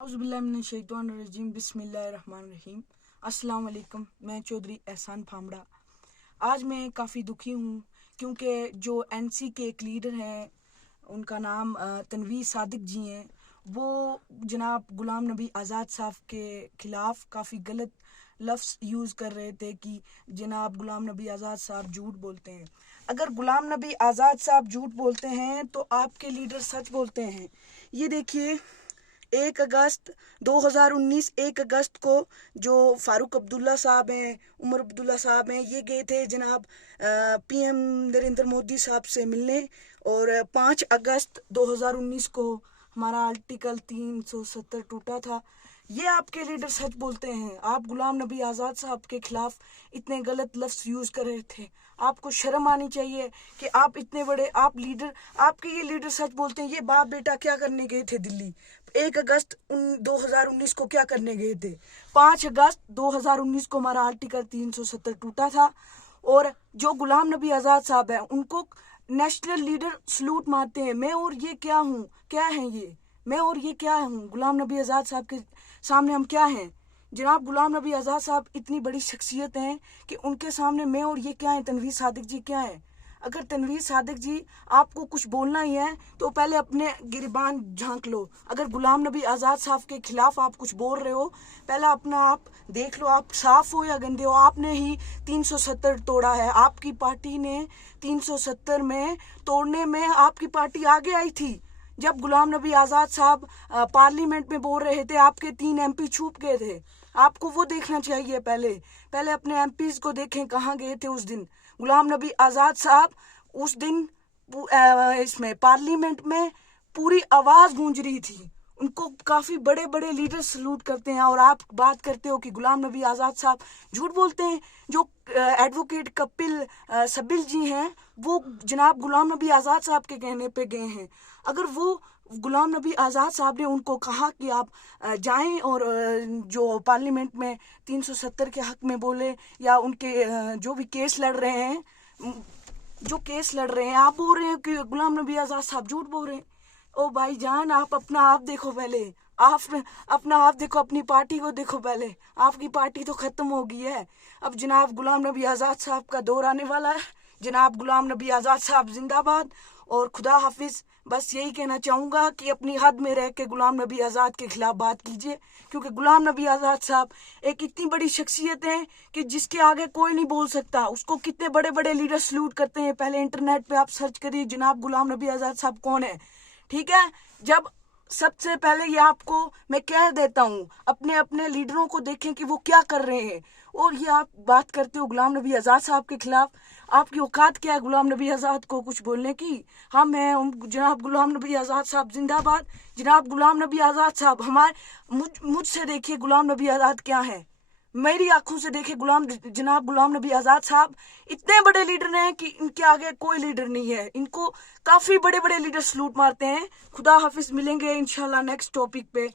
औज़ुबिल्लाहिमिनश्शैतानिर्रजीम बिस्मिल्लाहिर्रहमानिर्रहीम। अस्सलाम वालेकुम। मैं चौधरी एहसान फामड़ा। आज मैं काफ़ी दुखी हूँ क्योंकि जो एनसी के एक लीडर हैं, उनका नाम तनवीर सादिक जी हैं, वो जनाब गुलाम नबी आज़ाद साहब के ख़िलाफ़ काफ़ी गलत लफ्ज़ यूज़ कर रहे थे कि जनाब गुलाम नबी आज़ाद साहब झूठ बोलते हैं। अगर गुलाम नबी आज़ाद साहब झूठ बोलते हैं तो आपके लीडर सच बोलते हैं। ये देखिए, 1 अगस्त 2019 1 अगस्त को जो फ़ारूक अब्दुल्ला साहब हैं, उमर अब्दुल्ला साहब हैं, ये गए थे जनाब पीएम नरेंद्र मोदी साहब से मिलने। और 5 अगस्त 2019 को हमारा आर्टिकल 370 टूटा था। ये आपके लीडर सच बोलते हैं। आप गुलाम नबी आज़ाद साहब के खिलाफ इतने गलत लफ्ज़ यूज़ कर रहे थे। आपको शर्म आनी चाहिए कि आप इतने बड़े आपके ये लीडर सच बोलते हैं। ये बाप बेटा क्या करने गए थे दिल्ली 1 अगस्त 2019 को? क्या करने गए थे? 5 अगस्त 2019 को हमारा आर्टिकल 370 टूटा था। और जो गुलाम नबी आज़ाद साहब हैं, उनको नेशनल लीडर सलूट मारते हैं। मैं और ये क्या हूँ? क्या है ये? मैं और ये क्या हूँ? गुलाम नबी आज़ाद साहब के सामने हम क्या हैं? जनाब गुलाम नबी आज़ाद साहब इतनी बड़ी शख्सियत हैं कि उनके सामने मैं और ये क्या है? तनवीर सादिक जी क्या है? अगर तनवीर सादिक जी आपको कुछ बोलना ही है तो पहले अपने गिरबान झांक लो। अगर गुलाम नबी आज़ाद साहब के खिलाफ आप कुछ बोल रहे हो, पहले अपना आप देख लो, आप साफ हो या गंदे हो। आपने ही 370 तोड़ा है। आपकी पार्टी ने 370 में तोड़ने में आपकी पार्टी आगे आई थी। जब गुलाम नबी आज़ाद साहब पार्लियामेंट में बोल रहे थे, आपके 3 एमपी छुप गए थे। आपको वो देखना चाहिए। पहले अपने एमपीज को देखें, कहाँ गए थे उस दिन। गुलाम नबी आज़ाद साहब उस दिन इसमें पार्लियामेंट में पूरी आवाज़ गूंज रही थी। उनको काफ़ी बड़े बड़े लीडर सलूट करते हैं और आप बात करते हो कि गुलाम नबी आज़ाद साहब झूठ बोलते हैं। जो एडवोकेट कपिल सिब्बल जी हैं, वो जनाब गुलाम नबी आज़ाद साहब के कहने पे गए हैं। अगर वो गुलाम नबी आज़ाद साहब ने उनको कहा कि आप जाएं और जो पार्लियामेंट में 370 के हक में बोले, या उनके जो भी केस लड़ रहे हैं, आप बोल रहे हैं कि गुलाम नबी आज़ाद साहब झूठ बोल रहे हैं। ओ भाईजान, आप अपना आप देखो पहले। आप अपना आप देखो, अपनी पार्टी को देखो पहले। आपकी पार्टी तो खत्म हो गई है। अब जनाब गुलाम नबी आज़ाद साहब का दौर आने वाला है। जनाब गुलाम नबी आज़ाद साहब जिंदाबाद और खुदा हाफिज। बस यही कहना चाहूँगा कि अपनी हद में रह के गुलाम नबी आज़ाद के खिलाफ बात कीजिए, क्योंकि गुलाम नबी आज़ाद साहब एक इतनी बड़ी शख्सियत है कि जिसके आगे कोई नहीं बोल सकता। उसको कितने बड़े बड़े लीडर सलूट करते हैं। पहले इंटरनेट पे आप सर्च करिए जनाब गुलाम नबी आज़ाद साहब कौन है। ठीक है, जब सबसे पहले ये आपको मैं कह देता हूँ, अपने अपने लीडरों को देखें कि वो क्या कर रहे हैं। और ये आप बात करते हो गुलाम नबी आज़ाद साहब के खिलाफ, आपकी औकात क्या है गुलाम नबी आज़ाद को कुछ बोलने की? हम हैं जनाब गुलाम नबी आज़ाद साहब जिंदाबाद। जनाब गुलाम नबी आज़ाद साहब मुझसे देखिए गुलाम नबी आज़ाद क्या है। मेरी आंखों से देखे जनाब गुलाम नबी आज़ाद साहब इतने बड़े लीडर हैं कि इनके आगे कोई लीडर नहीं है। इनको काफ़ी बड़े बड़े लीडर सलूट मारते हैं। खुदा हाफिज, मिलेंगे इंशाल्लाह नेक्स्ट टॉपिक पे।